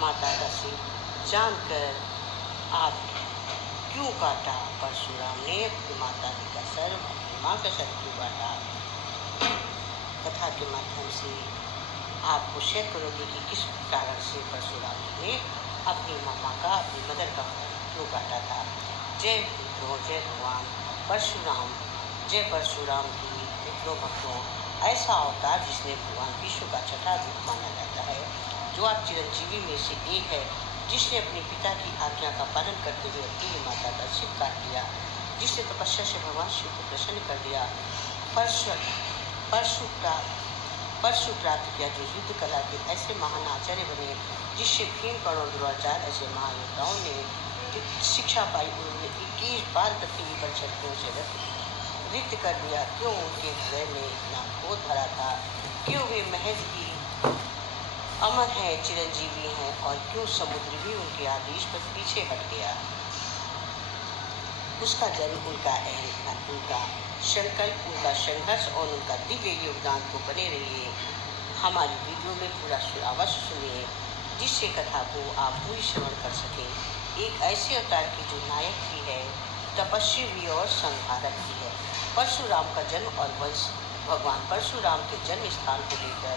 माता का सिर जानकर आप क्यों काटा? परशुराम ने अपनी माता का सर, अपनी माँ का सर क्यों काटा? कथा के माध्यम से आपको शेयर करोगे कि किस कारण से परशुराम ने अपनी मामा का, अपनी मदर का क्यों काटा था। जय मित्रों, जय भगवान परशुराम, जय परशुराम की मित्रों भक्तों। ऐसा अवतार जिसने भगवान विष्णु का छठा रूप माना जाता है, जो आप चिरंजीवी में से एक है, जिसने अपने पिता की आज्ञा का पालन करते हुए अपनी माता का सिर काट दिया, जिसने तपस्या से भगवान शिव को प्रसन्न कर दिया, परशु प्राप्त किया, जो युद्ध कला के ऐसे महान आचार्य बने, जिससे भीम कर्ण द्रोणाचार्य ऐसे महायोद्धाओं ने शिक्षा पाई। उन्होंने 21 बार पृथ्वी पर शत्रुओं से नृत्य कर दिया। क्यों उनके हृदय में इतना क्रोध भरा था? क्यों वे महज ही अमर है, चिरंजीवी हैं, और क्यों समुद्र भी उनके आदेश पर पीछे हट गया? उसका जन्म, उनका अहंकार, उनका संकल्प, उनका संघर्ष और उनका दिव्य योगदान को बने रहिए हमारी वीडियो में पूरा अवश्य सुनिए, जिससे कथा को आप पूरी श्रवण कर सकें। एक ऐसे अवतार की जो नायक भी है, तपस्वी भी और संहारक भी है। परशुराम का जन्म और वंश। भगवान परशुराम के जन्म स्थान को लेकर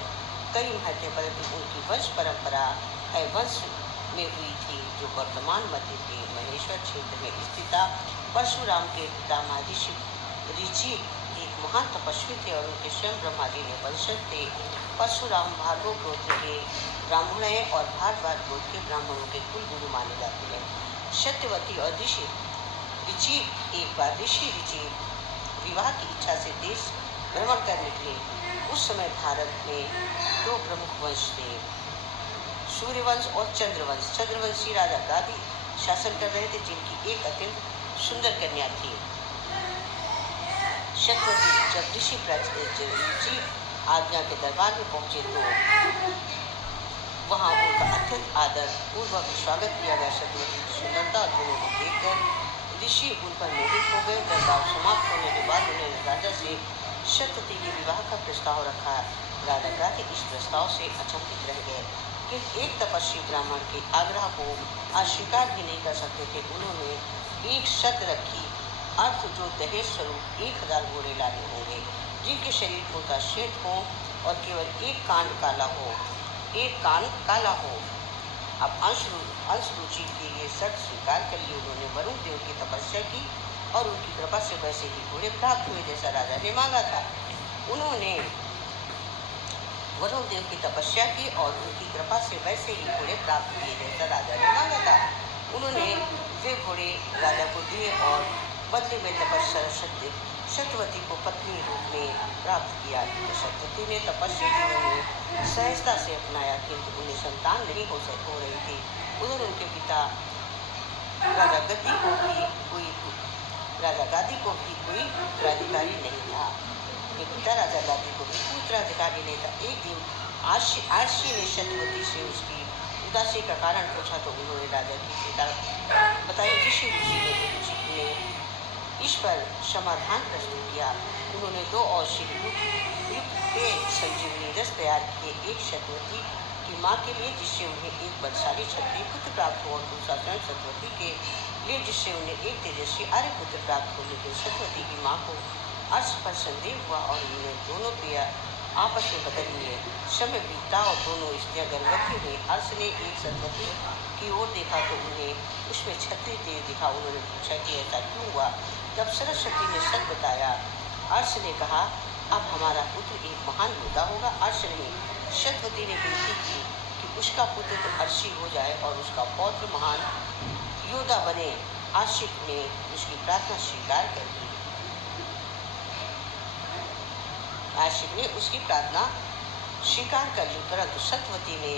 कई महत्व, परंतु उनकी वंश परंपरा है वंश में हुई थी, जो वर्तमान मध्य के महेश्वर क्षेत्र में स्थित था। परशुराम के पिता महर्षि ऋषि एक महान तपस्वी थे और उनके स्वयं ब्रह्मा जी ने वंशज थे। परशुराम भार्गव गोत्र के ब्राह्मण हैं और भारद्वाज गोत्र के ब्राह्मणों के कुल गुरु माने जाते हैं। सत्यवती और ऋषि एक बार ऋषि विवाह की इच्छा से देश भ्रमण कर निकले। उस समय भारत में दो प्रमुख वंश थे, सूर्यवंश और चंद्रवंश। चंद्रवंशी राजा गादी शासन कर रहे थे, जिनकी एक अत्यंत सुंदर कन्या थी सत्यवती। जब ऋषि आज्ञा के दरबार में पहुंचे तो वहां उनका अत्यंत आदर पूर्वक स्वागत किया गया। सत्यवती की सुंदरता और गुणों को देखकर ऋषि उन पर मोहित हो गए। दरबार समाप्त होने के बाद उन्होंने राजा से सत्यवती के विवाह का प्रस्ताव रखा। राजा के इस प्रस्ताव से अचंभित रह गए, कि एक तपस्वी ब्राह्मण के आग्रह को अस्वीकार भी नहीं कर सकते थे। उन्होंने एक शर्त रखी, अर्थ जो दहेज स्वरूप 1000 घोड़े लाने होंगे, जिनके शरीर पूरा श्वेत हो और केवल एक कान काला हो। अब अंशरुचि की ये शर्त स्वीकार कर ली। उन्होंने वरुण देव की तपस्या की और उनकी कृपा से वैसे ही घोड़े प्राप्त हुए जैसा राजा ने मांगा था। उन्होंने वरुण देव की तपस्या की और उनकी कृपा से वैसे ही घोड़े प्राप्त हुए जैसा राजा ने मांगा था। उन्होंने वे घोड़े राजा को दिए और बदले में तपस्या सत्यवती को पत्नी रूप में प्राप्त किया। तो सत्यवती ने तपस्या जीवन में सहजता से अपनाया, किंतु उन्हें संतान नहीं हो रही थी। उधर उनके पिता राजा गादी को भी कोई उत्तराधिकारी नहीं था। उनके पिता राजा गादी को भी कोई उत्तराधिकारी नहीं था। एक दिन आशी ने सत्यवती से उसकी उदासी का कारण पूछा तो उन्होंने राजा की पिता बताया। ऋषि ने इस पर समाधान प्रस्तुत किया। उन्होंने 2 औषधि युक्त पेय संजीवनी रस तैयार किए, एक सत्यवती की माँ के लिए जिससे उन्हें एक बलशाली क्षत्रिय पुत्र प्राप्त हो और दूसरा स्वयं सत्यवती के लिए जिससे उन्हें एक तेजस्वी आर्य पुत्र प्राप्त हो। लेकिन सत्यवती की माँ को अर्श पर संदेह हुआ और उन्होंने दोनों पेय आपस में बदल लिए। समय बीता और दोनों स्त्रियां गर्भवती हुई। अर्श ने एक सत्यवती की ओर देखा तो उन्हें उसमें क्षत्रिय तेज दिखा। उन्होंने पूछा कि ऐसा क्यों हुआ? जब सरस्वती ने सच बताया, अर्श ने कहा, अब हमारा पुत्र एक महान योद्धा होगा। अर्श ने सत्यवती ने विनती की कि उसका पुत्र तो अर्शी हो जाए और उसका पौत्र महान योद्धा बने। आशिक ने उसकी प्रार्थना स्वीकार कर ली। आशिक ने उसकी प्रार्थना स्वीकार कर ली, परंतु सत्यवती ने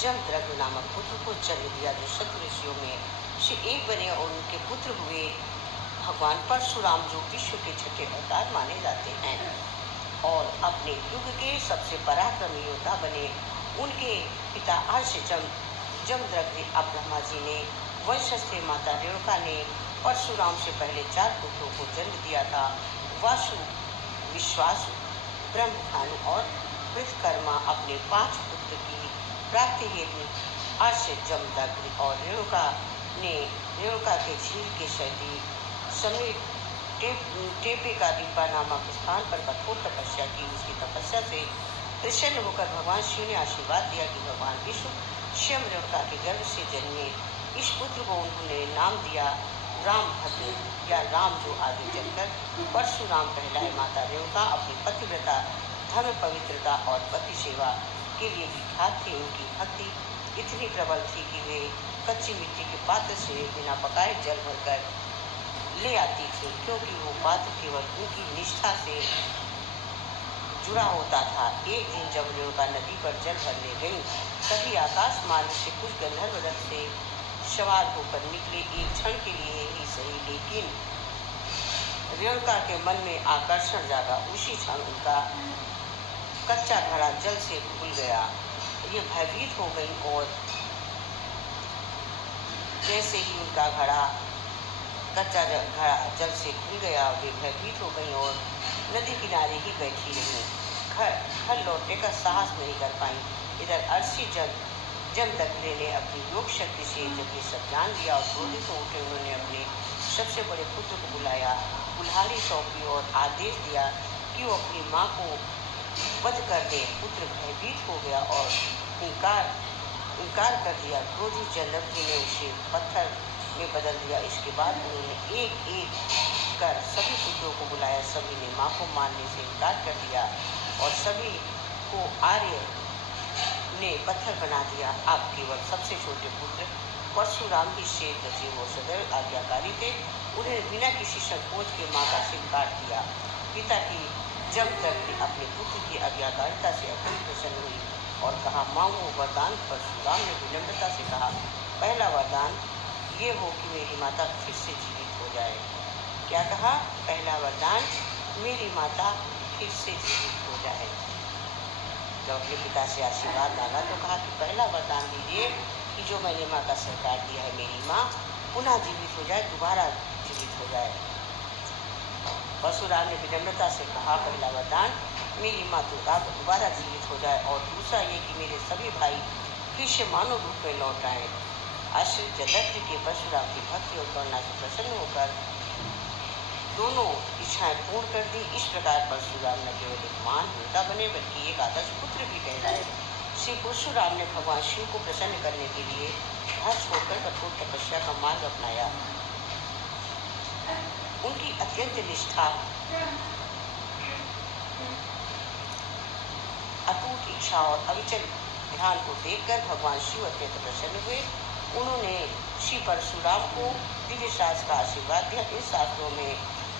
जमद्रग नामक पुत्र को जन्म दिया, जो सत्य ऋषियों में से एक बने और उनके पुत्र हुए भगवान परशुराम, जो विश्व के छठे अवतार माने जाते हैं और अपने युग के सबसे पराक्रमी योद्धा बने। उनके पिता आर्ष जमद्रग अब ब्रह्मा जी ने वंशस्थ माता रेणुका ने परशुराम से पहले 4 पुत्रों को जन्म दिया था। वासु, विश्वासु, ब्रह्मभानु और पृथकर्मा अपने 5 पुत्र की प्राप्ति हेतु आश्य जमदग्नि और रेणुका के झील के समीप टेपे का डिब्बा नामक स्थान पर कठोर तपस्या की। उसकी तपस्या से प्रसन्न होकर भगवान शिव ने आशीर्वाद दिया कि भगवान विष्णु स्वयं रेणुका के गर्भ से जन्मे इस पुत्र को उन्होंने नाम दिया रामभद्र या राम, जो आगे चलकर परशुराम कहलाए। माता रेणुका अपनी पतिव्रता, धर्म पवित्रता और पति सेवा के लिए विख्यात थी। उनकी भक्ति इतनी प्रबल थी कि वे कच्ची मिट्टी के पात्र से बिना पकाए जल भरकर ले आती थी, क्योंकि वो पात्र केवल उनकी निष्ठा से जुड़ा होता था। एक दिन जब रेणुका नदी पर जल भरने गई, तभी आकाश मार्ग से कुछ गंधर्व रथ से सवार होकर निकले। एक क्षण के लिए ही सही, लेकिन रेणुका के मन में आकर्षण जागा। उसी क्षण उनका कच्चा घड़ा जल से खुल गया। ये भयभीत हो गई और जैसे ही उनका कच्चा घड़ा जल से खुल गया, वे भयभीत हो गई और नदी किनारे ही बैठी रही। घर लौटने का साहस नहीं कर पाई। इधर अर्शी जमदग्नि ने अपनी योग शक्ति से जब ये सब जान लिया और क्रोधित हो उठे, उन्होंने अपने सबसे बड़े पुत्र को बुलाया, कुल्हाड़ी सौंपी और आदेश दिया कि वो अपनी माँ को वध कर दे। पुत्र भयभीत हो गया और इनकार कर दिया। क्रोधित जमदग्नि ने उसे पत्थर में बदल दिया। इसके बाद उन्होंने एक एक कर सभी पुत्रों को बुलाया। सभी ने माँ को मारने से इनकार कर दिया और सभी को आर्य ने पत्थर बना दिया। अब केवल सबसे छोटे पुत्र परशुराम ही शेष बचे। वो सदैव आज्ञाकारी थे। उन्हें बिना किसी संकोच के माँ का सिर काट दिया। पिता की जमदग्नि अपने पुत्र की आज्ञाकारिता से अत्यंत प्रसन्न हुई और कहा, मांगो वरदान। परशुराम ने विनम्रता से कहा, पहला वरदान ये हो कि मेरी माता फिर से जीवित हो जाए। क्या कहा? पहला वरदान, मेरी माता फिर से जीवित हो जाए। जब अपने पिता से आशीर्वाद मांगा तो कहा कि पहला वरदान दीजिए कि जो मैंने माँ का सिर काट दिया है, मेरी माँ पुनः जीवित हो जाए, दोबारा जीवित हो जाए। परशुराम ने विनम्रता से कहा, पहला वरदान, मेरी माँ दोबारा जीवित हो जाए और दूसरा ये कि मेरे सभी भाई फिर से मानव रूप में लौट आए। आश्चर्य जमदग्नि के परशुराम की भक्ति और करुणा से प्रसन्न होकर दोनों इच्छाएं पूर्ण कर दी। इस प्रकार परशुराम न केवल एक महान योद्धा बने बल्कि एक आदर्श पुत्र भी कहलाए। श्री परशुराम ने भगवान शिव को प्रसन्न करने के लिए घर छोड़कर कठोर तपस्या का मार्ग अपनाया। उनकी अत्यंत निष्ठा, अटूट इच्छा और अविचल ध्यान को देखकर भगवान शिव अत्यंत प्रसन्न हुए। उन्होंने श्री परशुराम को दिव्य शास्त्र का आशीर्वाद दिया। इन शास्त्रों में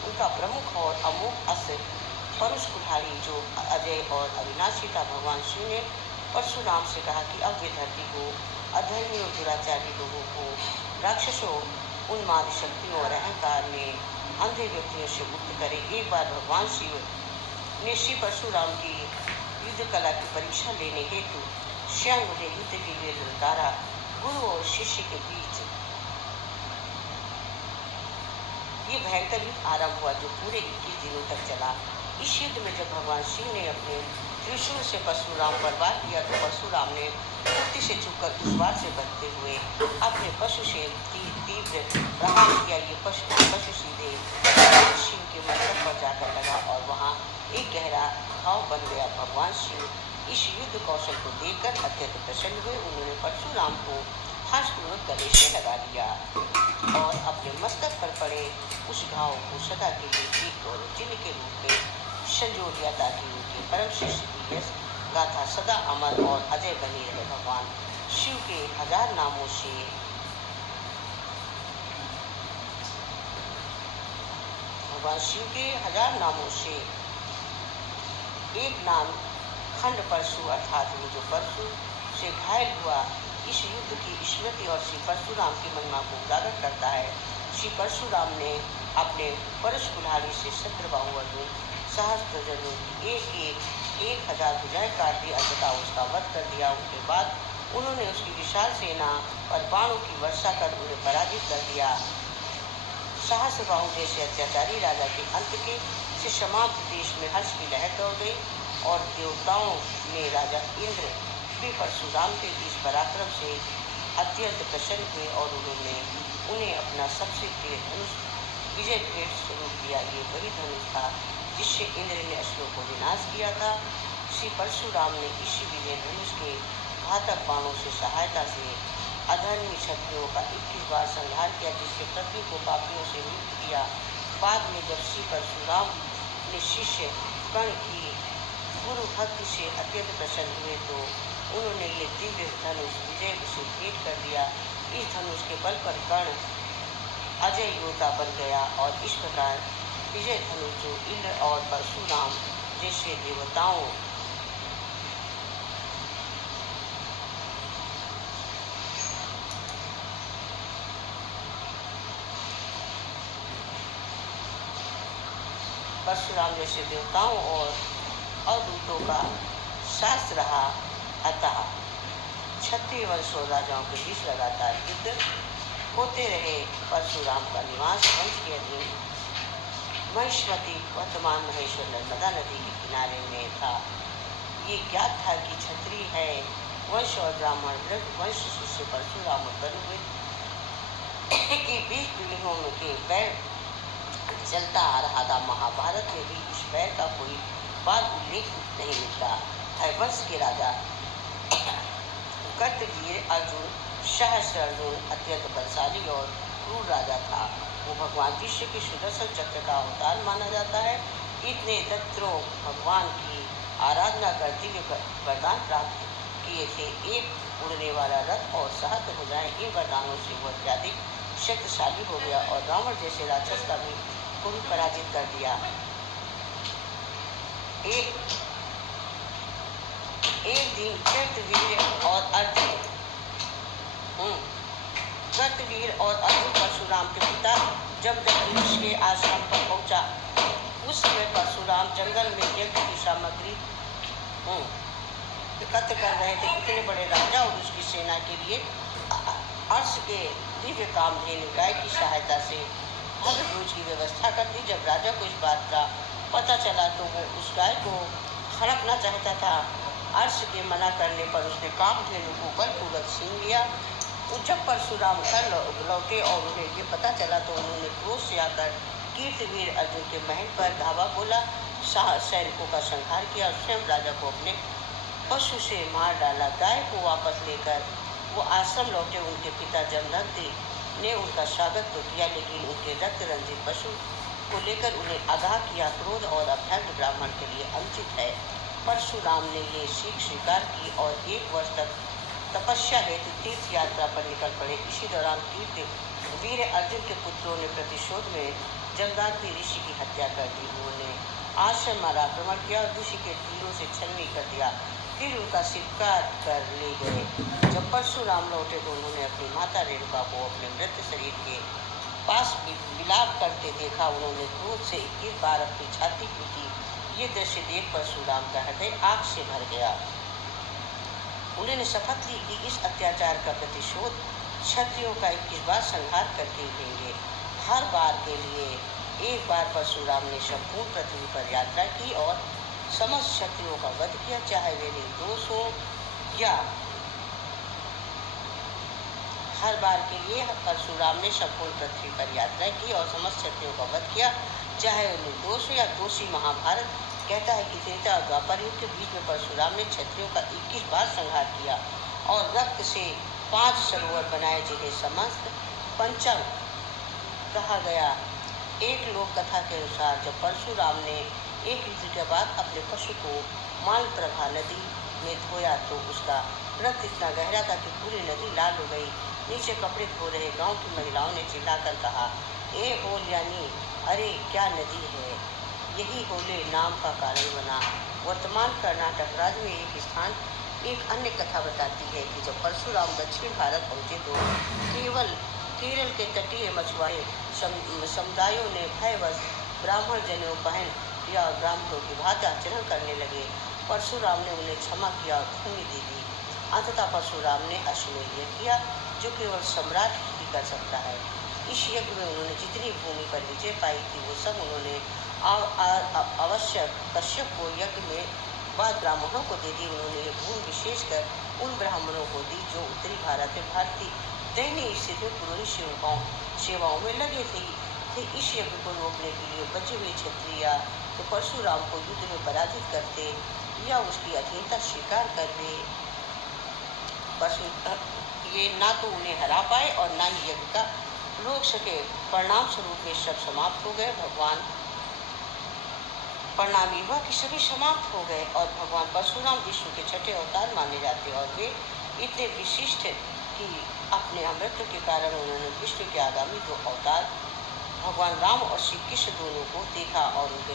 उनका प्रमुख और अमोघ अस्त्र परुष कुल्हाड़ी, जो अजय और अविनाशी था। भगवान शिव ने परशुराम से कहा कि अब वे धरती को अधर्मी और दुराचारी लोगों को, राक्षसों, उन्माद शक्तियों और अहंकार में अंधे व्यक्तियों से मुक्त करें। एक बार भगवान शिव ने श्री परशुराम की युद्ध कला की परीक्षा लेने हेतु स्वयं उन्हें युद्ध के लिए ललकारा। गुरु और शिष्य के बीच ये भयंकर युद्ध आरंभ हुआ, जो पूरे 21 दिनों तक चला। इस युद्ध में जब भगवान शिव ने अपने त्रिशूल से परशुराम पर वार किया तो परशुराम ने कुर्ती से झुककर उस वार से बचते हुए अपने पशु से तीव्र प्रहार किया। ये पशु सीधे शिव के मस्तक पर जाकर लगा और वहाँ एक गहरा घाव बन गया। भगवान शिव इस युद्ध कौशल को देखकर अत्यंत प्रसन्न हुए। उन्होंने परशुराम को हर्षपूर्वक गले से लगा लिया और अपने मस्तक पर पड़े उस घाव को सदा के लिए एक गौरव चिन्ह के रूप में संजो दिया, ताकि उनके परम शिष्य की यश गाथा सदा अमर और अजय बनी रहे। भगवान शिव के 1000 नामों से एक नाम खंड परशु, अर्थात वो जो परशु से घायल हुआ, इस युद्ध की स्मृति और श्री परशुराम की महिमा को उजागर करता है। श्री परशुराम ने अपने परश कुल्हाड़ी से 17 बाहु अर्जुन, सहस्त्र की 1000 भुजाएं काट दी, अंततः उसका वध कर दिया। उसके बाद उन्होंने उसकी विशाल सेना पर बाणों की वर्षा कर उन्हें पराजित कर दिया। सहस्त्रबाहु जैसे अत्याचारी राजा के अंत के से समाप्त देश में हर्ष की लहर दौड़ गई और देवताओं ने राजा इंद्र भी परशुराम के इस पराक्रम से अत्यंत प्रसन्न हुए और उन्होंने उन्हें अपना सबसे प्रिय धनुष विजय भेंट स्वरूप दिया। ये वही धनुष था जिससे इंद्र ने असुरों को विनाश किया था। श्री परशुराम ने इसी विजय धनुष के घातक बाणों से सहायता से अधर्मी क्षत्रियों का 21 बार संहार किया, जिससे पृथ्वी को पापियों से मुक्त किया। बाद में जब श्री परशुराम ने शिष्य कर्ण की गुरु भक्ति से अत्यंत प्रसन्न हुए तो उन्होंने ये दिव्य धनुष विजय से भेंट कर दिया। इस धनुष के बल पर कर्ण अजय योद्धा बन गया और इस प्रकार विजय धनुष जो इंद्र और परशुराम जैसे देवताओं और अवधूतों का शास्त्र रहा। अतः क्षत्रिय वंश और राजाओं के बीच लगातार युद्ध होते रहे। परशुराम का निवास वंश के अधीन महिष्मती वर्तमान महेश्वर नर्मदा नदी के किनारे में था। ये ज्ञात था कि क्षत्रिय है वंश और ब्राह्मण वंश से परशुराम उत्पन्न हुए कि 20 पीढ़ियों में के बैर चलता आ रहा था। महाभारत में भी इस बैर का कोई बात उल्लेख नहीं मिलता है। वंश के राजा कर्तवीर अर्जुन सहस्त्र अर्जुन अत्यंत बलशाली और क्रूर राजा था। वो भगवान विष्णु के सुदर्शन चक्र का अवतार माना जाता है। इतने दत्रों भगवान की आराधना कर दिव्य वरदान प्राप्त किए थे। एक उड़ने वाला रथ और सहस्त्र भुजाएं। इन वरदानों से वो अत्यधिक शक्तिशाली हो गया और रावण जैसे राक्षस का भी को भी पराजित कर दिया। एक दिन कर्तवीर और अर्जुन परशुराम के पिता जमदग्नि ऋषि के आश्रम पर पहुंचा। उस समय परशुराम जंगल में यज्ञ की सामग्री एकत्र कर रहे थे। इतने बड़े राजा और उसकी सेना के लिए अर्श के दिव्य कामधेनु गाय की सहायता से भव्य भोज की व्यवस्था कर दी। जब राजा को इस बात का पता चला तो वो उस गाय को हड़पना चाहता था। अर्श के मना करने पर उसने कामधेनु को बलपूर्वक छीन लिया। जब परशुराम घर लौटे और उन्हें ये पता चला तो उन्होंने क्रोध से आकर कीर्तिवीर अर्जुन के महल पर धावा बोला, सैनिकों का संहार किया और स्वयं राजा को अपने पशु से मार डाला। गाय को वापस लेकर वो आश्रम लौटे। उनके पिता जमदग्नि ने उनका स्वागत तो किया, लेकिन उनके रक्त रंजित पशु को लेकर उन्हें आगाह किया। क्रोध और अभ्यक्त ब्राह्मण के लिए अनुचित है। परशुराम ने ये सीख स्वीकार की और 1 वर्ष तक तपस्या हेतु तीर्थ यात्रा पर निकल पड़े। इसी दौरान वीर अर्जुन के पुत्रों ने प्रतिशोध में जमदग्नि ऋषि की हत्या कर दी। उन्होंने आश्रम पर आक्रमण किया और ऋषि के तीरों से छलनी कर दिया। फिर उनका सिर काट कर ले गए। जब परशुराम लौटे तो उन्होंने अपनी माता रेणुका को अपने मृत शरीर के पास विलाप करते देखा। उन्होंने क्रोध से 21 बार अपनी छाती पीटी। ये दृश्य देख परशुराम का हृदय आग से भर गया। उन्होंने शपथ ली कि इस अत्याचार का प्रतिशोध क्षत्रियों का 21 बार संहार करके लेंगे। हर बार के लिए एक बार परशुराम ने संपूर्ण पृथ्वी पर यात्रा की और समस्त क्षत्रियों का वध किया, चाहे वे निर्दोष हो या हर बार के लिए परशुराम ने संपूर्ण पृथ्वी पर यात्रा की और समस्त क्षत्रियों का वध किया, चाहे वे निर्दोष हो या दोषी। महाभारत कहता है कि त्रेता और द्वापर युग के बीच में परशुराम ने क्षत्रियों का 21 बार संहार किया और रक्त से 5 सरोवर बनाए, जिन्हें समस्त पंचम कहा गया। एक लोक कथा के अनुसार जब परशुराम ने एक ऋतु के बाद अपने पशु को मालप्रभा नदी में धोया तो उसका रक्त इतना गहरा था कि पूरी नदी लाल हो गई। नीचे कपड़े धो रहे गांव की महिलाओं ने चिल्लाकर कहा, ए होल यानी अरे क्या नदी है। यही होले नाम का कारण बना। वर्तमान कर्नाटक राज्य में एक स्थान एक अन्य कथा बताती है कि जब परशुराम दक्षिण भारत पहुँचे तो केरल के तटीय मछुआरे समुदायों ने भयवश ब्राह्मण जनेऊ पहन लिया और ब्राह्मणों की भांति आचरण करने लगे। परशुराम ने उन्हें क्षमा किया और भूमि दे दी। अंततः परशुराम ने अश्वमेध यज्ञ किया, जो केवल सम्राट ही कर सकता है। इस यज्ञ में उन्होंने जितनी भूमि पर विजय पाई थी वो सब उन्होंने अवश्य कश्यप को यज्ञ में बाद ब्राह्मणों को दे दी। उन्होंने ये भूमि विशेषकर उन ब्राह्मणों को दी जो उत्तरी भारत में भारतीय दयनीय स्थिति में पुरानी सेवाओं में लगे थे। इस यज्ञ को रोकने के लिए बचे हुए क्षत्रिय तो परशुराम को युद्ध में पराजित करते या उसकी अधीनता स्वीकार करते। ये ना तो उन्हें हरा पाए और ना ही यज्ञ का रोक सके। परिणाम स्वरूप वे सब समाप्त हो गए। परिणाम यह हुआ कि सभी समाप्त हो गए और भगवान परशुराम विष्णु के छठे अवतार माने जाते और वे इतने विशिष्ट कि अपने अमृत के कारण उन्होंने विष्णु के आगामी 2 अवतार भगवान राम और श्री कृष्ण दोनों को देखा और उनके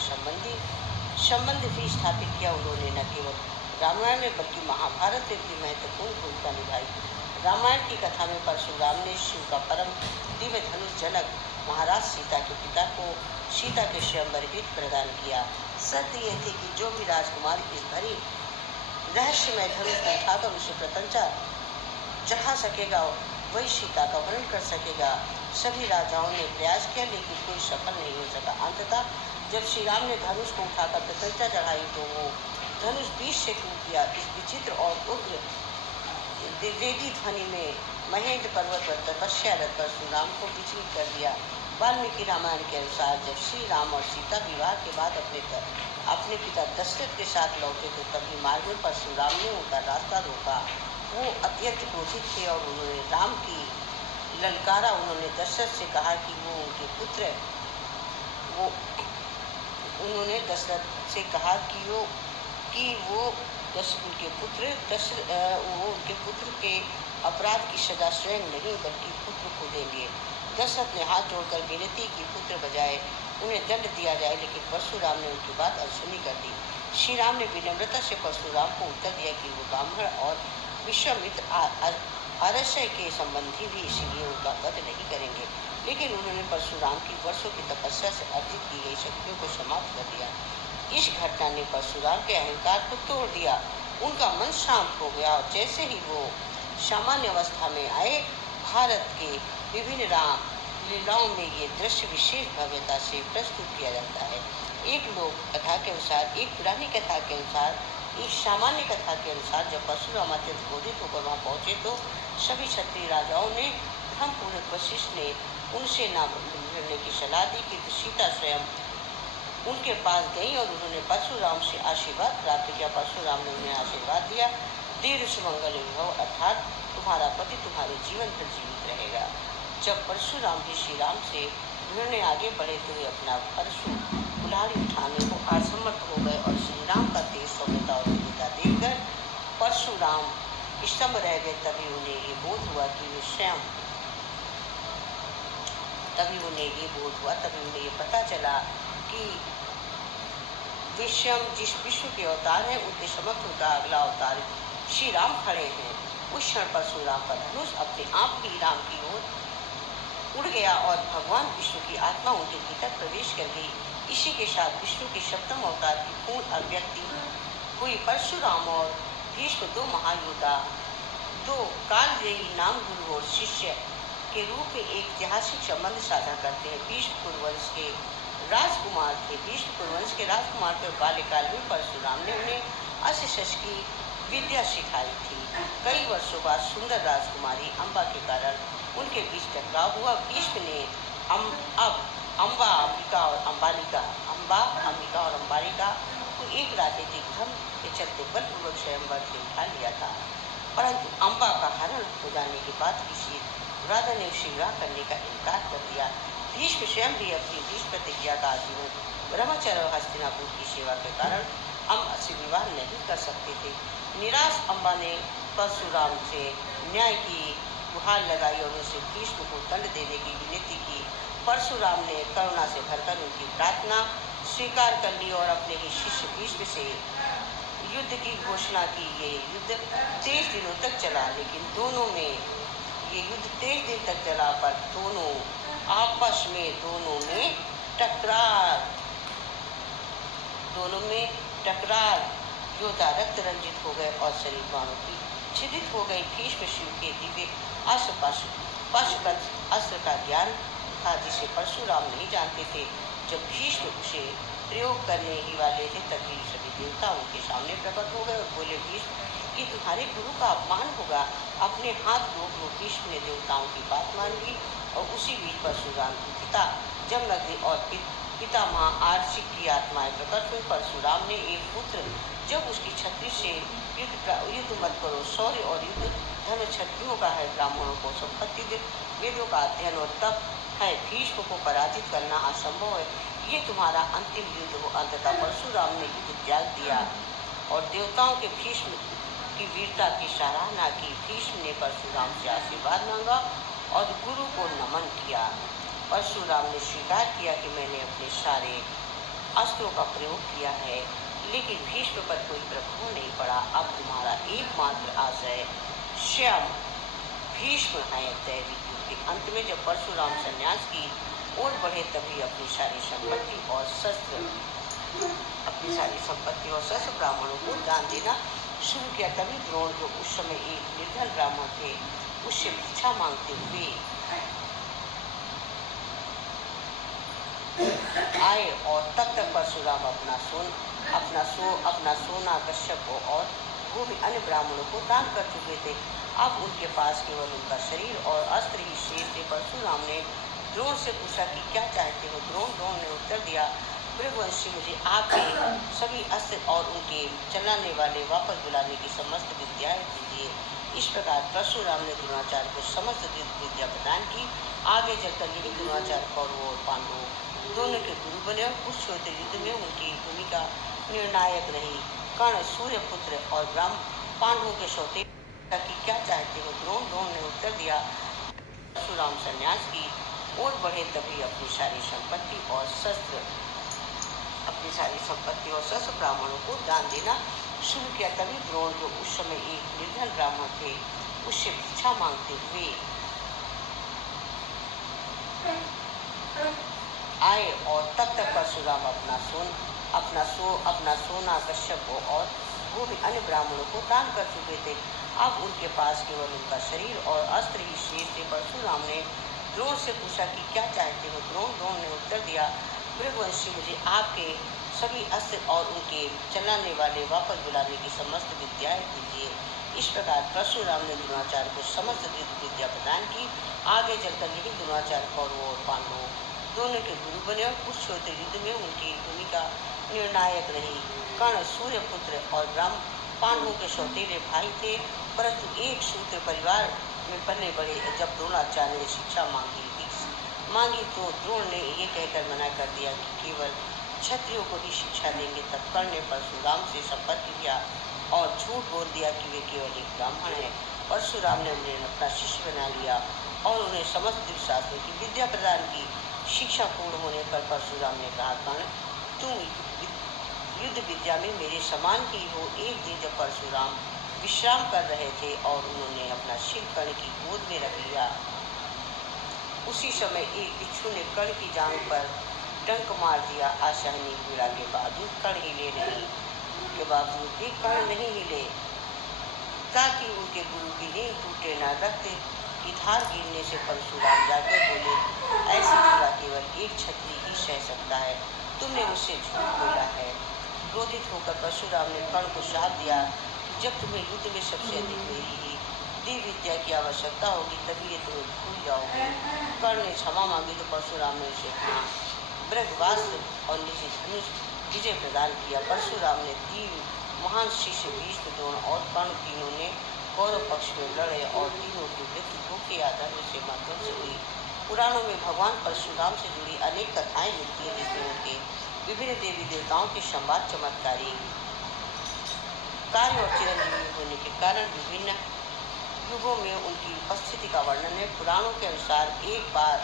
संबंध भी स्थापित किया। उन्होंने न केवल रामायण में बल्कि महाभारत में भी महत्वपूर्ण भूमिका निभाई। रामायण की कथा में परशुराम ने शिव का परम दिव्य धनुष जनक महाराज सीता के पिता को सीता के स्वयंवर हित प्रदान किया। सत्य यह थी कि जो भी राजकुमार इस भरी रहस्यमय धनुष को उठाकर उसे प्रतंचा चढ़ा सकेगा वही सीता का वर्णन कर सकेगा। सभी राजाओं ने प्रयास किया लेकिन कोई सफल नहीं हो सका। अंततः जब श्री राम ने धनुष को उठाकर प्रतंचा चढ़ाई तो वो धनुष बीच से टूट गया। इस विचित्र और उग्र वेदी ध्वनि में महेंद्र पर्वत पर तपस्यारत परशुराम को विचलित कर दिया। वाल्मीकि रामायण के अनुसार जब श्री राम और सीता विवाह के बाद अपने पिता दशरथ के साथ लौटे तो तभी मार्ग में परशुराम ने उनका रास्ता रोका। वो अत्यंत क्रोधित थे और उन्होंने राम की ललकारा। उन्होंने दशरथ से कहा कि उनके पुत्र के अपराध की सजा स्वयं नहीं बल्कि पुत्र को देंगे। दशरथ ने हाथ जोड़कर विनती की पुत्र बजाय उन्हें दंड दिया जाए लेकिन परशुराम ने उनकी बात अनसुनी कर दी। श्री राम ने विनम्रता से परशुराम को उत्तर दिया कि वो ब्राह्मण और विश्वामित्र अरस्य के संबंधी भी इसलिए उनका वध नहीं करेंगे। लेकिन उन्होंने परशुराम की वर्षों की तपस्या से अर्जित की गई शक्तियों को समाप्त कर दिया। इस घटना ने परशुराम के अहंकार को तोड़ दिया। उनका मन शांत हो गया और जैसे ही वो सामान्य अवस्था में आए भारत के विभिन्न राम लीलाओं में ये दृश्य विशेष भव्यता से प्रस्तुत किया जाता है। एक पुरानी कथा के अनुसार एक सामान्य कथा के अनुसार जब परशुराम अत्यंत क्रोधित होकर वहाँ पहुँचे तो सभी क्षत्रिय राजाओं ने धर्मपूर्वक वशिष्ठ ने उनसे न भिड़ने की सलाह दी कि सीता स्वयं उनके पास गई और उन्होंने परशुराम से आशीर्वाद प्राप्त किया। परशुराम ने उन्हें आशीर्वाद दिया, दीर्घ सुमंगल विभव अर्थात तुम्हारा पति तुम्हारे जीवन भर जीवित रहेगा। जब परशुराम भी श्री राम से भिड़ने आगे बढ़े तो वे अपना परशु कुल्हाड़ी उठाने को असमर्थ हो गए और श्री राम का तेज सौम्यता और दिव्यता देखकर परशुराम स्तंभ रह गए। तभी उन्हें ये बोध हुआ तभी उन्हें ये पता चला कि जिस विश्व के अवतार है उनके समक्ष उनका अगला अवतार श्री राम खड़े हैं। उस क्षण परशुराम का धनुष अपने आप ही राम की ओर उड़ गया और भगवान विष्णु की आत्मा उनके भीतर प्रवेश कर गई। इसी के साथ विष्णु के सप्तम अवतार की पूर्ण अभिव्यक्ति हुई। परशुराम और भीष्म 2 महायोद्धा 2 कालजयी नाम गुरु और शिष्य के रूप में एक ऐतिहासिक संबंध साझा करते हैं। भीष्म कुरुवंश के राजकुमार के बाल्यकाल में परशुराम ने उन्हें अस्त्र शस्त्र की विद्या सिखाई थी। कई वर्षों बाद सुंदर राजकुमारी अम्बा के कारण उनके बीच टकराव हुआ। भीष्म ने अम्बा अंबिका और अम्बालिका को एक राजनीतिक भ्रम के चलते बलपूर्वक स्वयंवर से उठा लिया था, परंतु अम्बा का हरण हो जाने के बाद किसी राजा ने उसे विवाह करने का इनकार कर दिया। भीष्म स्वयं भी अपनी भीष्म प्रतिज्ञा का आजीवन ब्रह्मचर्य और हस्तिनापुर की सेवा के कारण अम्बा से विवाह नहीं कर सकते थे। निराश अम्बा ने परशुराम से न्याय की गुहार लगाई और उनसे भीष्म को दंड देने की विनती की। परशुराम ने करुणा से भरकर उनकी प्रार्थना स्वीकार कर ली और अपने ही शिष्य भीष्म से युद्ध की घोषणा की। ये युद्ध 23 दिनों तक चला, लेकिन दोनों में आपस में टकरार योद्धा रक्त रंजित हो गए और शरीर बाणों की छिदित हो गई। भीष्म शिव के दिव्य अस्त्र का ज्ञान था जिसे परशुराम नहीं जानते थे। जब भीष्म उसे प्रयोग करने ही वाले थे तभी सभी देवता उनके सामने प्रकट हो गए और बोले, भीष्म ये तुम्हारे गुरु का अपमान होगा। अपने हाथ रोक लो। भीष्म ने देवताओं की बात मान ली और उसी बीच परशुराम के पिता जमदग्नि और पितामह आर्षिक की आत्माएं प्रकट हुई। परशुराम ने एक पुत्र जब उसकी छत्री से युद्ध मत करो, शौर्य और युद्ध धर्म क्षत्रियों का है, ब्राह्मणों को संपत्ति दे, वेदों का अध्ययन और तप है, भीष्म को पराजित करना असंभव है, ये तुम्हारा अंतिम युद्ध हो। अंततः परशुराम ने युद्ध त्याग दिया और देवताओं के भीष्म की वीरता की सराहना की। भीष्म ने परशुराम से आशीर्वाद मांगा और गुरु को नमन किया। परशुराम ने स्वीकार किया कि मैंने अपने सारे अस्त्रों का प्रयोग किया है, लेकिन भीष्म पर कोई प्रभाव नहीं पड़ा। अब तुम्हारा एकमात्र आशय स्वयं भीष्म है। दैविक युग के अंत में जब परशुराम संन्यास की ओर बढ़े, तभी अपनी सारी संपत्ति और शस्त्र ब्राह्मणों को दान देना शुरू किया। तभी द्रोण, जो उस समय एक निर्धन ब्राह्मण थे, उससे भिक्षा मांगते हुए आए और तब तक परशुराम अपना सोना कश्यप को और भूमि अन्य ब्राह्मणों को दान कर चुके थे। अब उनके पास केवल उनका शरीर और अस्त्र ही शेष थे। परशुराम ने द्रोण से पूछा कि क्या चाहते हो? द्रोण ने उत्तर दिया, भृगुवंशी, मुझे आपके सभी अस्त्र और उनके चलाने वाले वापस बुलाने की समस्त विद्याएं दीजिए। इस प्रकार परशुराम ने द्रोणाचार्य को समस्त विद्या प्रदान की। आगे चलकर यही द्रोणाचार्य कौरवों और पांडवों दोनों के गुरु बने। कुरुक्षेत्र युद्ध में उनकी भूमिका निर्णायक रही। कर्ण, सूर्यपुत्र और पांडवों के सौते कि क्या चाहते हो? द्रोण ने उत्तर दिया, परशुराम संन्यास की ओर बढ़े, तभी अपनी सारी संपत्ति और शस्त्र ब्राह्मणों को दान देना शुरू किया। तभी द्रोण, जो उस समय एक निर्धन ब्राह्मण थे, उससे भिक्षा मांगते हुए आए और तब तक परशुराम अपना सोना कश्यप को और भूमि अन्य ब्राह्मणों को दान कर चुके थे। अब उनके पास केवल उनका शरीर और अस्त्र ही शेष थे। परशुराम ने द्रोण से पूछा कि क्या चाहते हो? द्रोण ने उत्तर दिया, भृगुवंशी, मुझे आपके सभी अस्त्र और उनके चलाने वाले वापस बुलाने की समस्त विद्याएं दीजिए। इस प्रकार परशुराम ने द्रोणाचार्य को समस्त विद्या प्रदान की। आगे चलकर यही द्रोणाचार्य कौरवों और पांडवों दोनों के गुरु बने और कुरुक्षेत्र युद्ध में उनकी भूमिका निर्णायक रही। कर्ण, सूर्यपुत्र और पांडवों के सौतेले भाई थे, परंतु एक सूत्र परिवार में पले बड़े। जब द्रोणाचार्य ने शिक्षा मांगी तो द्रोण ने ये कहकर मना कर दिया कि केवल क्षत्रियों को ही शिक्षा देंगे। तब कर्ण ने परशुराम से संपर्क किया और झूठ बोल दिया कि वे केवल एक ब्राह्मण है। परशुराम ने उन्हें अपना शिष्य बना लिया और उन्हें समस्त दिव्य शास्त्रों की विद्या प्रदान की। शिक्षा पूर्ण होने पर परशुराम ने कहा, कर्ण, तुम युद्ध विद्या में मेरे समान ही हो। एक दिन जब परशुराम विश्राम कर रहे थे और उन्होंने अपना सिर कर्ण की गोद में रख लिया, उसी समय एक बिच्छू ने कर्ण की जांघ पर डंक मार दिया। असहनीय पीड़ा के बावजूद कर्ण नहीं हिले, ताकि उनके गुरु की नींद टूटे न। रक्त की धार गिरने से परशुराम जाकर बोले, ऐसी पीड़ा केवल एक क्षत्रिय ही सह सकता है, तुमने मुझसे झूठ बोला है। क्रोधित होकर परशुराम ने कर्ण को श्राप दिया कि जब तुम्हें युद्ध में सबसे अधिक मेरी ही दिव्य विद्या की आवश्यकता होगी, तभी ये तुम्हें भूल जाओगे। कर्ण ने क्षमा मांगी तो परशुराम ने उसे अपना ब्रह्मास्त्र और निजी धनुष विजय प्रदान किया। परशुराम ने 3 महान शिष्य भीष्म, द्रोण और कर्ण तीनों ने कौरव पक्ष में लड़े और तीनों की मृत्यु धोखे या धर्म से माध्यम से हुई। पुराणों में भगवान परशुराम से जुड़ी अनेक कथाएं मिलती हैं, जिसमें उनके विभिन्न देवी देवताओं के संवाद, चमत्कारी कार्य और चिरंजीवी होने के कारण विभिन्न युगों में उनकी उपस्थिति का वर्णन है। पुराणों के अनुसार एक बार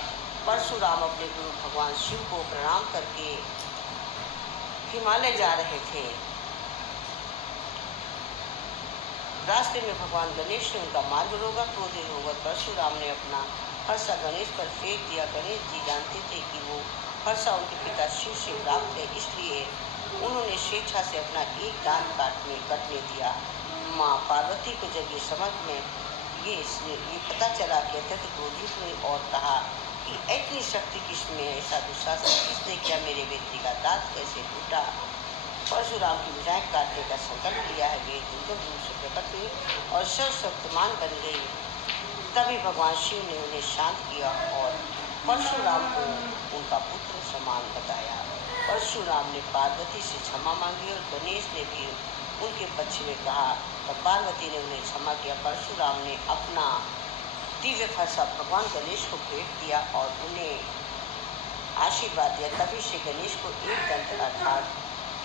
परशुराम अपने गुरु भगवान शिव को प्रणाम करके हिमालय जा रहे थे। रास्ते में भगवान गणेश ने उनका मार्ग रोका। क्रोधित होकर परशुराम ने अपना फरसा गणेश पर फेंक दिया। गणेश जी जानते थे कि वो फरसा उनके पिता शिव से प्राप्त है, इसलिए उन्होंने स्वेच्छा से अपना एक दांत कटने दिया। माँ पार्वती को जब ये पता चला कि अत्यंत क्रोधित हुई और कहा कि इतनी शक्ति किसमें है? ऐसा दुशासन किसने किया? मेरे बेटे का दांत कैसे टूटा? परशुराम की भुजाएं काटने का संकल्प लिया है। वे दुर्गम रूप से प्रकट हुए और सर्वशक्तिमान बन गई। तभी भगवान शिव ने उन्हें शांत किया और परशुराम को उनका पुत्र समान बताया। परशुराम ने पार्वती से क्षमा मांगी और गणेश ने भी उनके पक्ष में कहा। तब पार्वती ने उन्हें क्षमा किया। परशुराम ने अपना दिव्य फरसा भगवान गणेश को भेंट दिया और उन्हें आशीर्वाद दिया। तभी से गणेश को एक दंत अर्थात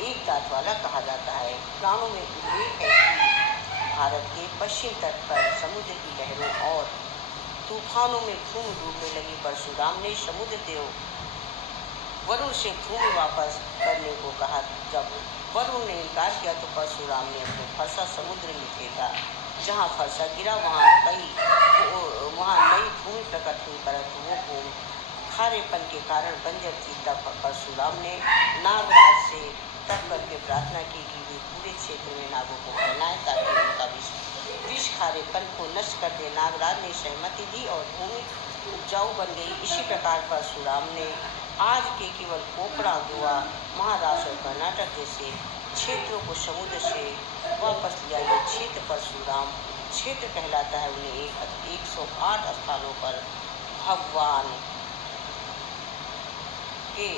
एक दांत वाला कहा जाता है। पुराणों में उल्लेख है कि भारत के पश्चिम तट पर समुद्र की लहरों और तूफानों में भूमि डूबने लगी। परशुराम ने समुद्र देव वरुण से भूमि वापस करने को कहा। जब वरुण ने इनकार किया तो परशुराम ने अपने फरसा समुद्र में फेंका। जहाँ फरसा गिरा वहाँ नई भूमि प्रकट हुई, परंतु वो भूमि खारेपन के कारण बंजर थी। तब परशुराम ने नागराज से तप करके प्रार्थना की कि वे पूरे क्षेत्र में नागों को फैलाएं ताकि उनका विष खारेपन को नष्ट कर दे। नागराज ने सहमति दी और भूमि उपजाऊ बन गई। इसी प्रकार परशुराम ने आज के केवल कोपड़ा, गोवा, महाराष्ट्र और कर्नाटक जैसे क्षेत्रों को समुद्र से वापस लिया। ये क्षेत्र परशुराम क्षेत्र कहलाता है। उन्हें 108 स्थानों पर भगवान के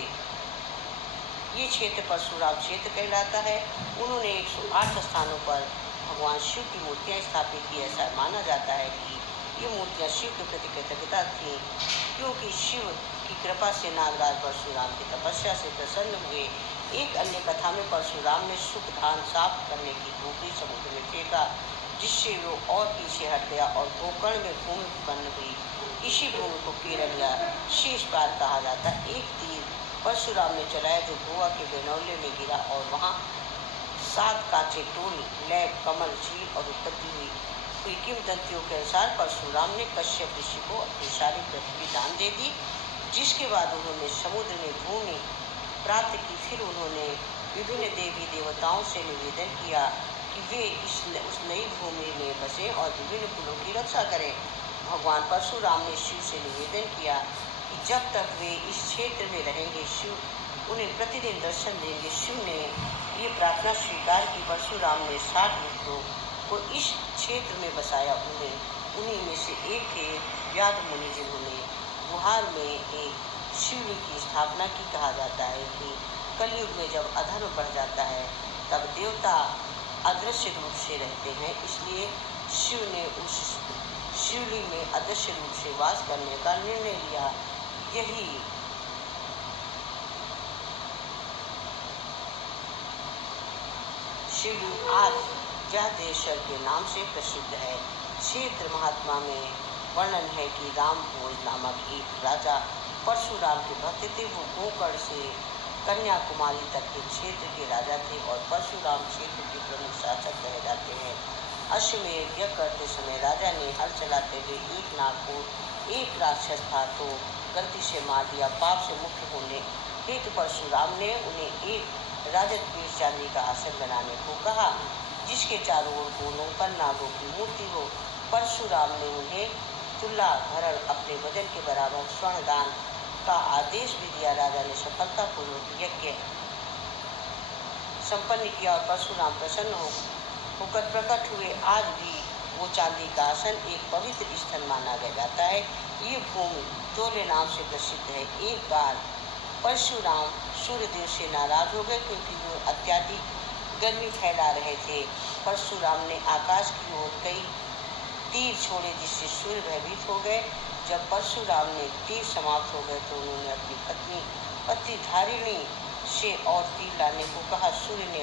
ये क्षेत्र परशुराम क्षेत्र कहलाता है। उन्होंने 108 स्थानों पर भगवान शिव की मूर्तियां स्थापित की। ऐसा माना जाता है कि ये मूर्तियां शिव के प्रति कृतज्ञता थी, क्योंकि शिव की कृपा से नागराज परशुराम की तपस्या से प्रसन्न हुए। एक अन्य कथा में परशुराम ने सुख धान साफ करने की टोकरी समुद्र में फेंका, जिससे वो और पीछे हट गया और गोकर्ण में भूमि उत्पन्न हुई। इसी भूमि को केरल या शेष पार कहा जाता है। एक तीर परशुराम ने चलाया जो गोवा के बेनौले में गिरा और वहाँ 7 कांचे टोल, लैब, कमल, झील और उत्पत्ति हुई। किंवदंतियों के अनुसार परशुराम ने कश्यप ऋषि को अपनी सारी पृथ्वी दान दे दी, जिसके बाद उन्होंने समुद्र में भूमि प्राप्त की। फिर उन्होंने विभिन्न देवी देवताओं से निवेदन किया कि वे उस नई भूमि में बसें और विभिन्न कुलों की रक्षा करें। भगवान परशुराम ने शिव से निवेदन किया कि जब तक वे इस क्षेत्र में रहेंगे शिव उन्हें प्रतिदिन दर्शन देंगे। शिव ने ये प्रार्थना स्वीकार की। परशुराम ने 60 मित्रों को इस क्षेत्र में बसाया। उन्हीं में से एक थे व्याध मुनि, जिन्होंने गुहार में एक शिवलिंग की स्थापना की। कहा जाता है कि कलयुग में जब अधर्म बढ़ जाता है तब देवता अदृश्य रूप से रहते हैं, इसलिए शिव ने उस शिवलिंग में अदृश्य रूप से वास करने का निर्णय लिया। यही शिवलिंग आज जादेश्वर के नाम से प्रसिद्ध है। क्षेत्र महात्मा में वर्णन है कि रामभोज नामक एक राजा परशुराम के भक्त थे। वो गोकर्ण से कन्याकुमारी तक के क्षेत्र के राजा थे और परशुराम क्षेत्र के प्रमुख शासक कहे जाते हैं। अश्वमेध यज्ञ करते समय राजा ने हल चलाते हुए एक नाग को एक राक्षस था तो गलती से मार दिया। पाप से मुक्त होने हेतु परशुराम ने उन्हें एक राजकीय चांदी का आसन बनाने को कहा, जिसके चारों ओर कोनों पर नागों की मूर्ति हो। परशुराम ने उन्हें तुला भरण अपने वजन के बराबर स्वर्ण दान का आदेश भी दिया। राजा ने सफलतापूर्वक यज्ञ संपन्न किया और परशुराम प्रसन्न होकर प्रकट हुए। आज भी वो चांदी का आसन एक पवित्र स्थल माना जाता है। ये भूमि तोले नाम से प्रसिद्ध है। एक बार परशुराम सूर्यदेव से नाराज हो गए क्योंकि वो अत्यधिक गर्मी फैला रहे थे। परशुराम ने आकाश की ओर कई तीर छोड़े, जिससे सूर्य भयभीत हो गए। जब परशुराम ने तीर समाप्त हो गए तो उन्होंने अपनी पत्नी धारिणी से और तीर लाने को कहा। सूर्य ने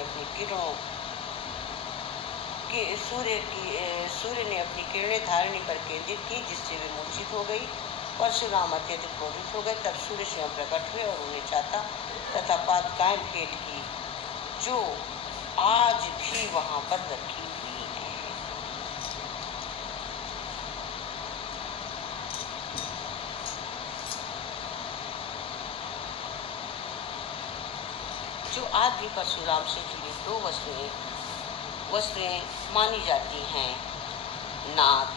अपनी किरणें धारिणी पर केंद्रित की, जिससे वे मूर्छित हो गई। परशुराम अत्यधिक क्रोधित हो गए। तब सूर्य स्वयं प्रकट हुए और उन्हें चाहता तथा पादुकाएं भेंट की, जो आज भी वहां पर रखी हुई है। जो आज भी परशुराम से जुड़ी 2 वस्तुएं मानी जाती हैं। नाथ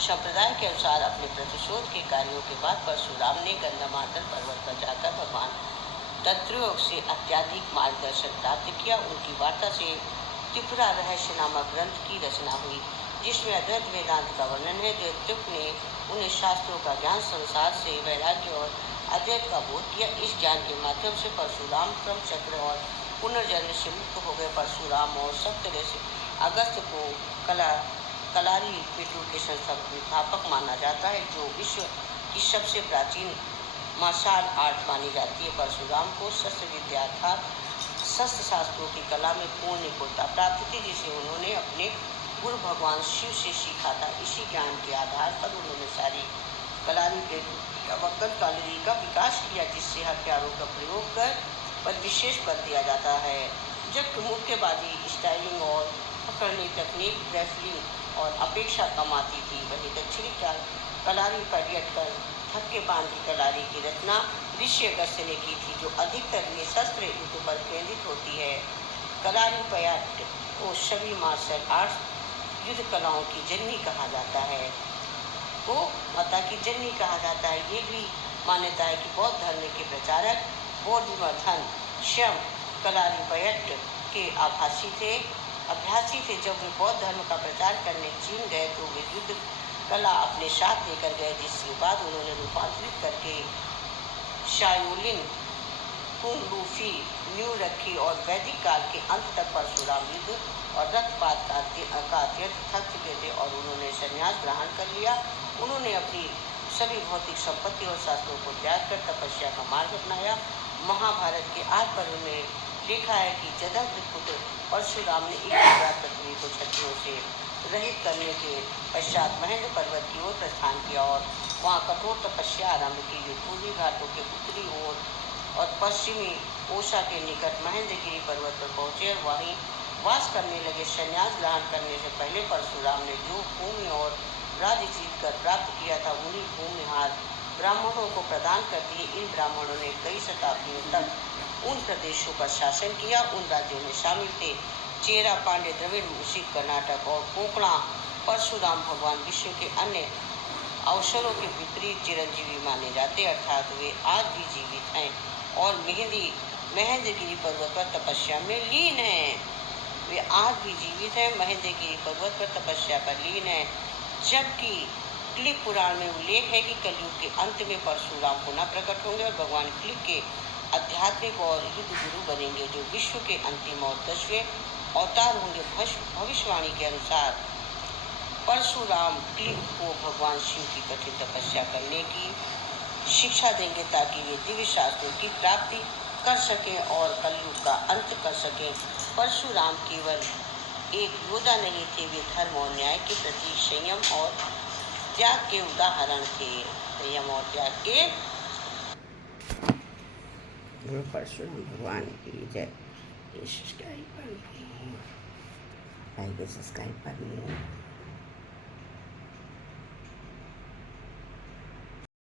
संप्रदाय के अनुसार अपने प्रतिशोध के कार्यों के बाद परशुराम ने गंधमार्दन पर्वत पर जाकर भगवान तत्वों से अत्याधिक मार्गदर्शन प्राप्त किया। उनकी वार्ता से त्रिपुरा रहस्य नामक ग्रंथ की रचना हुई, जिसमें अद्वैत वेदांत का वर्णन है। द्वैतुक ने उन्हें शास्त्रों का ज्ञान, संसार से वैराग्य और अद्वैत का बोध किया। इस ज्ञान के माध्यम से परशुराम क्रम चक्र और पुनर्जन्म से मुक्त हो गए। परशुराम और सप्तऋषि अगस्त को कलारी पेटू के संस्थापक माना जाता है, जो विश्व की सबसे प्राचीन मार्शल आर्ट मानी जाती है। परशुराम को शस्त्र विद्या अर्थात शस्त्र शास्त्रों की कला में पूर्ण निपुणता प्राप्त थी, जिसे उन्होंने अपने गुरु भगवान शिव से सीखा था। इसी ज्ञान के आधार पर उन्होंने सारी कलारी पेटू वक्कल कालरी का विकास किया, जिससे हथियारों का प्रयोग कर पर विशेष बल दिया जाता है। जबकि मुक्केबाजी, स्टाइलिंग और पकड़ने तकनीक, रेसलिंग और अपेक्षा कम आती थी, वहीं दक्षिणी कलारी पर्यट कर थक्के बांध की कलारी की रचना ऋषि अगस्त्य ने की थी, जो अधिकतर निशस्त्र युद्ध पर केंद्रित होती है। कलारी पर्यट को सभी मार्शल आर्ट्स युद्ध कलाओं की जननी कहा जाता है, को माता की जननी कहा जाता है। ये भी मान्यता है कि बौद्ध धर्म के प्रचारक बौद्धिमर्थन स्वयं कलारी पर्यट के अभ्यासी थे। जब वे बौद्ध धर्म का प्रचार करने चीन गए तो वे युद्ध कला अपने साथ लेकर गए, जिसके बाद उन्होंने रूपांतरित करके शाओलिन, कुंग लूफी, न्यू रखी और वैदिक काल के अंत तक परशुराम युद्ध और रक्तपात का अत्यंत थक चुके थे और उन्होंने संन्यास ग्रहण कर लिया। उन्होंने अपनी सभी भौतिक संपत्ति और शास्त्रों को त्याग कर तपस्या का मार्ग अपनाया। महाभारत के आठ पर्व में लिखा है कि जदंत पुत्र परशुराम ने एक पृथ्वी को क्षत्रियों से रहित करने के पश्चात महेंद्र पर्वत की ओर प्रस्थान किया और वहाँ कठोर तपस्या आरंभ की। वे पूर्वी घाटों के उत्तरी ओर और पश्चिमी ओशा के निकट महेंद्रगिरी पर्वत पर पहुँचे और वहीं वास करने लगे। संन्यास ग्रहण करने से पहले परशुराम ने जो भूमि और राज्य जीत कर प्राप्त किया था, उन्हीं भूमिहार ब्राह्मणों को प्रदान कर दिए। इन ब्राह्मणों ने कई शताब्दियों तक उन प्रदेशों पर शासन किया। उन राज्यों में शामिल थे चेरा, पांड्य, द्रविड़, मूषिक, कर्नाटक और कोंकणा। परशुराम भगवान विष्णु के अन्य अवसरों के विपरीत चिरंजीवी माने जाते, अर्थात वे आज भी जीवित हैं और महेंद्रगिरी पर्वत पर तपस्या में लीन हैं। वे आज भी जीवित हैं, महेंद्रगिरी पर्वत पर तपस्या पर लीन हैं। जबकि क्लिप पुराण में उल्लेख है कि कलयुग के अंत में परशुराम पुनः प्रकट होंगे और भगवान क्लिप के आध्यात्मिक और युद्ध गुरु बनेंगे, जो विश्व के अंतिम और 10वें अवतार होंगे। भविष्यवाणी के अनुसार परशुराम क्लिप को भगवान शिव की कठिन तपस्या करने की शिक्षा देंगे, ताकि वे दिव्य शास्त्रों की प्राप्ति कर सकें और कलयुग का अंत कर सकें। परशुराम केवल एक योद्धा नहीं थे, वे धर्म और न्याय के प्रति संयम और त्याग के उदाहरण थे। संयम और त्याग के परशुराम भगवान की जय। सब्सक्राइब कर, लाइक सब्सक्राइब कर।